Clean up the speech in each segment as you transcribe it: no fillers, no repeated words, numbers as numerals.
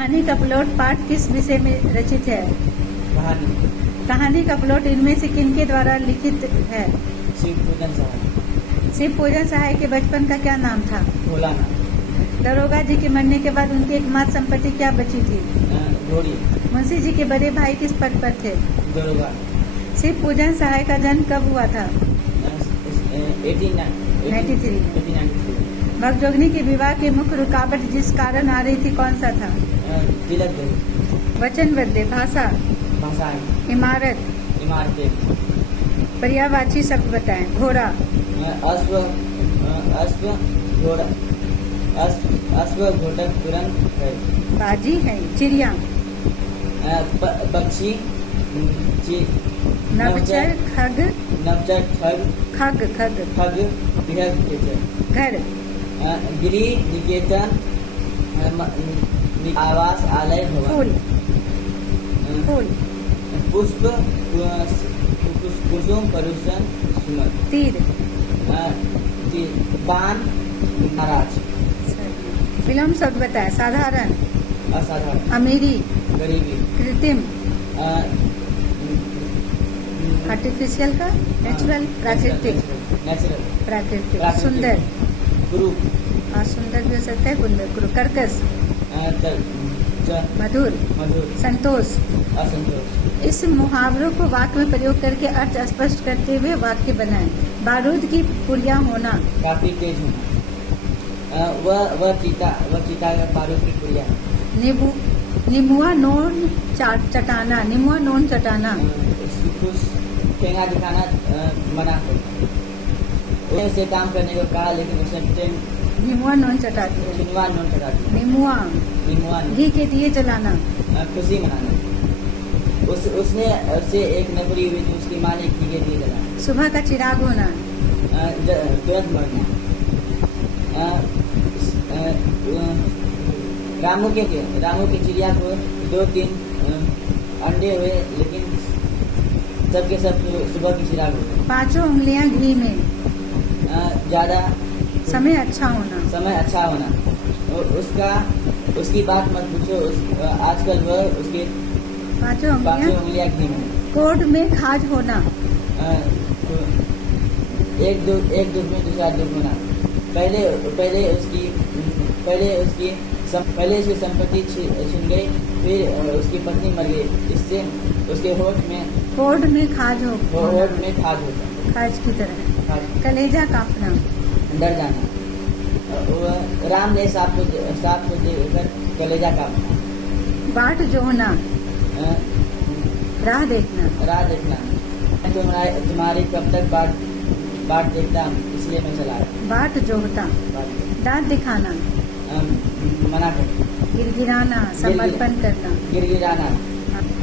कहानी का प्लॉट पाठ किस विषय में रचित है? कहानी कहानी का प्लॉट इनमें से किनके द्वारा लिखित है? शिव पूजन सहाय शिव पूजन सहाय के बचपन का क्या नाम था? भोलानाथ दरोगा जी के मरने के बाद उनकी एकमात्र संपत्ति क्या बची थी? घोड़ी मुंशी जी के बड़े भाई किस पद पर थे? दरोगा शिव पूजन सहाय का जन्म कब हुआ था? 1893 भगजोगनी के विवाह की मुख्य रुकावट जिस कारण आ रही थी कौन सा था? तिलक गई वचन बदले, भाषा, भाषाएं इमारत, इमारतें पर्यायवाची शब्द बताएं। घोड़ा, अश्व अश्व घोड़ा अश्व घोटक तुरंत है बाजी है। चिड़िया, पक्षी नवचर, खग, नवचर खग, खग, खग बृहद घर, गृह निकेतन आवास आलय भवन फूल, फूल, पुष्प कुसुम परुषण सुमन तीर, बाण महाराज विलोम शब्द बताएं। साधारण, असाधारण अमीरी, गरीबी कृत्रिम, आर्टिफिशियल का, नेचुरल, प्राकृतिक, नेचुरल प्राकृतिक, सुंदर, गुरु सुंदर भी हो सकता है, गुरु, कर्कश, मधुर, मधुर संतोष। असंतोष इस मुहावरों को वाक्य में प्रयोग करके अर्थ स्पष्ट करते हुए वाक्य बनाएं। बारूद की पुलिया होना, काफी तेज होना वह चीता का बारूद की पुलिया है। निमुआ नोन चटाना, निमुआ नोन चटाना, खुश ठेंगा दिखाना मना करना। उसे काम करने को कहा लेकिन उसने निमुआ नोन चटाती है। खिनवा नोन चढ़ा दिया। निमुआ घी के दिए जलाना, खुशी मनाना। उसने उससे एक नौकरी हुई थी, उसकी माँ ने घी के दिए जलाना। सुबह का चिराग होना, तुरंत मरना। रामू के चिड़िया को 2-3 अंडे हुए लेकिन सबके सब सुबह की चिराग हो गए। 5 उंगलियां घी में, ज्यादा समय अच्छा होना, उसकी बात मत पूछो। आजकल वह उसके 5 उंगलियां घी में। कोर्ट में खाज होना, एक दुख में दूसरा दुख होना। पहले उसकी संपत्ति छिन गई, फिर उसकी पत्नी मर गई। इससे उसके होठ में खाज होता, खाज की तरह। कलेजा कांपना, डर जाना। राम ने सांप को देखकर कलेजा कांपना। बाट जोहना, राह देखना। तुम्हारी कब तक बाट देखता हूँ, इसलिए मैं चला रहा। बाट जोहता, दांत दिखाना, मना कर। गिरगिराना, समर्पण करना, गिरगिराना।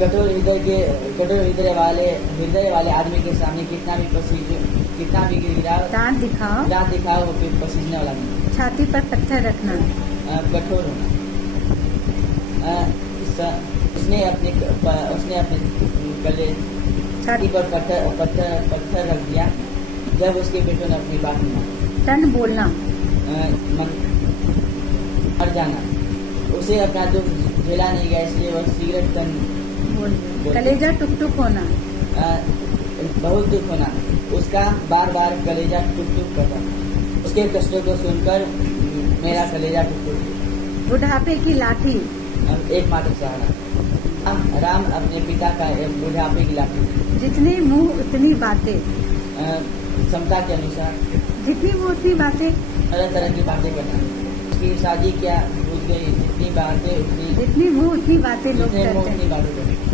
कठोर हृदय वाले आदमी के सामने कितना भी गिरगिराओ, दांत दिखाओ, वो फिर पसीजने वाला नहीं। छाती पर पत्थर रखना, कठोर होना। उसने अपने गले छाती पर पत्थर रख दिया जब उसके बेटों ने अपनी बात नहीं मानी। टन बोलना, मर जाना। उसे अपना दुख झेला नहीं गया, इसलिए वह सिगरेट टन बोल। कलेजा टुक टुक होना, बहुत दुख होना। उसका बार बार कलेजा टुक टुक करता। उसके कष्टों को सुनकर मेरा कलेजा टुक टुक। बुढ़ापे की लाठी, एकमात्र सहारा। राम अपने पिता का बुढ़ापे की लाठी। जितनी मुंह उतनी बातें, क्षमता के अनुसार जितनी मुंह उतनी बातें, तरह की बातें करना। उसकी शादी क्या भूल गई, जितनी मुंह उतनी बातें लोग करते हैं।